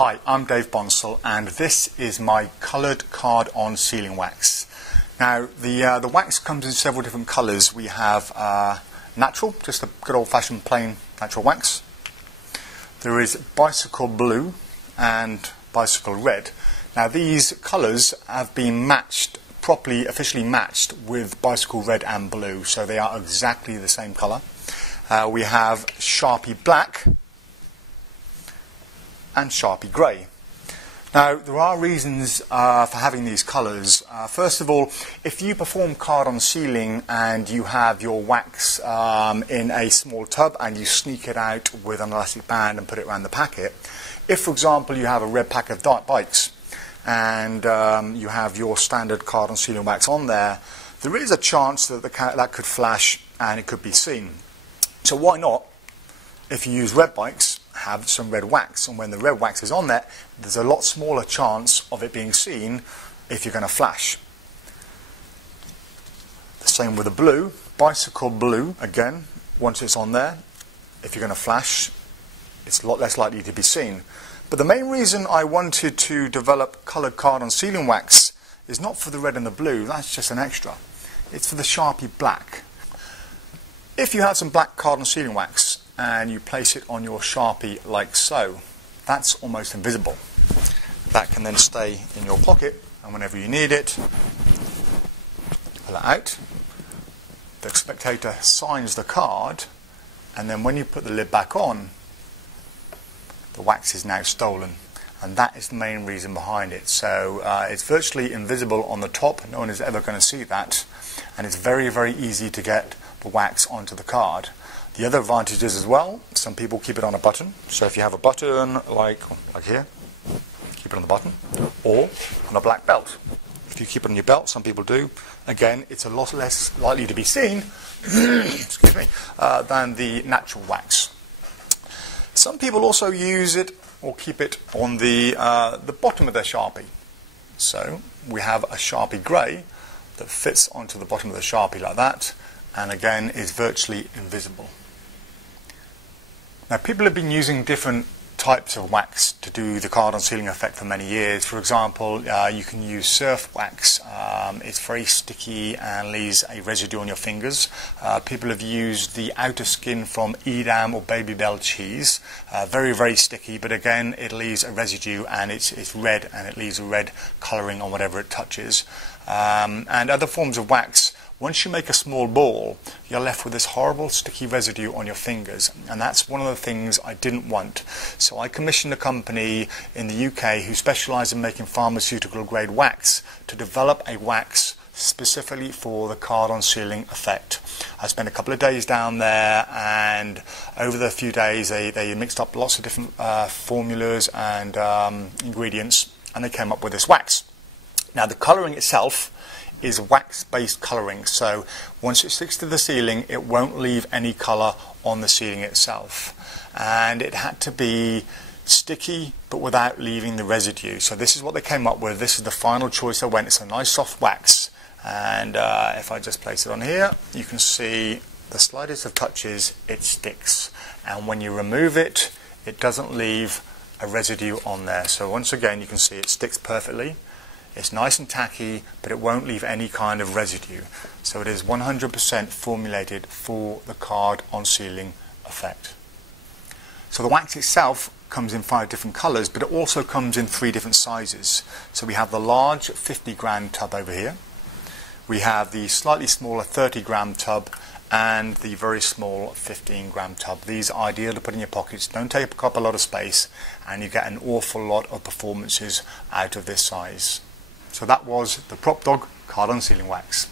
Hi, I'm Dave Bonsall and this is my coloured card-on sealing wax. Now the wax comes in several different colours. We have natural, just a good old-fashioned plain natural wax. There is bicycle blue and bicycle red. Now these colours have been matched, properly, officially matched with bicycle red and blue, so they are exactly the same colour. We have Sharpie black and Sharpie grey. Now there are reasons for having these colours. First of all, if you perform card-on sealing and you have your wax in a small tub and you sneak it out with an elastic band and put it around the packet, if for example you have a red pack of dirt bikes and you have your standard card-on sealing wax on there, there is a chance that that could flash and it could be seen. So why not, if you use red bikes, have some red wax, and when the red wax is on there, there's a lot smaller chance of it being seen if you're going to flash. The same with the blue, bicycle blue, again, once it's on there, if you're going to flash, it's a lot less likely to be seen. But the main reason I wanted to develop coloured card-on sealing wax is not for the red and the blue, that's just an extra. It's for the Sharpie black. If you have some black card-on sealing wax and you place it on your Sharpie like so, that's almost invisible. That can then stay in your pocket, and whenever you need it, pull it out. The spectator signs the card, and then when you put the lid back on, the wax is now stolen. And that is the main reason behind it. So it's virtually invisible on the top, no one is ever going to see that, and it's very, very easy to get the wax onto the card. The other advantages as well, some people keep it on a button. So if you have a button like here, keep it on the button, or on a black belt. If you keep it on your belt, some people do, again, it's a lot less likely to be seen excuse me, than the natural wax. Some people also use it or keep it on the bottom of their Sharpie. So we have a Sharpie grey that fits onto the bottom of the Sharpie like that, and again is virtually invisible. Now people have been using different types of wax to do the card-on sealing effect for many years. For example, you can use surf wax. It's very sticky and leaves a residue on your fingers. People have used the outer skin from Edam or Babybel cheese. Very, very sticky, but again it leaves a residue and it's red, and it leaves a red colouring on whatever it touches. And other forms of wax, once you make a small ball, you're left with this horrible sticky residue on your fingers, and that's one of the things I didn't want. So I commissioned a company in the UK who specialise in making pharmaceutical grade wax to develop a wax specifically for the card-on sealing effect. I spent a couple of days down there, and over the few days they mixed up lots of different formulas and ingredients, and they came up with this wax. Now the colouring itself is wax-based colouring, so once it sticks to the ceiling it won't leave any colour on the ceiling itself, and it had to be sticky but without leaving the residue. So this is what they came up with. This is the final choice I went. It's a nice soft wax, and if I just place it on here, you can see the slightest of touches it sticks, and when you remove it, it doesn't leave a residue on there. So once again you can see it sticks perfectly. It's nice and tacky, but it won't leave any kind of residue. So it is 100% formulated for the card-on sealing effect. So the wax itself comes in 5 different colours, but it also comes in 3 different sizes. So we have the large 50-gram tub over here. We have the slightly smaller 30-gram tub and the very small 15-gram tub. These are ideal to put in your pockets, don't take up a lot of space, and you get an awful lot of performances out of this size. So that was the Prop Dog card-on sealing wax.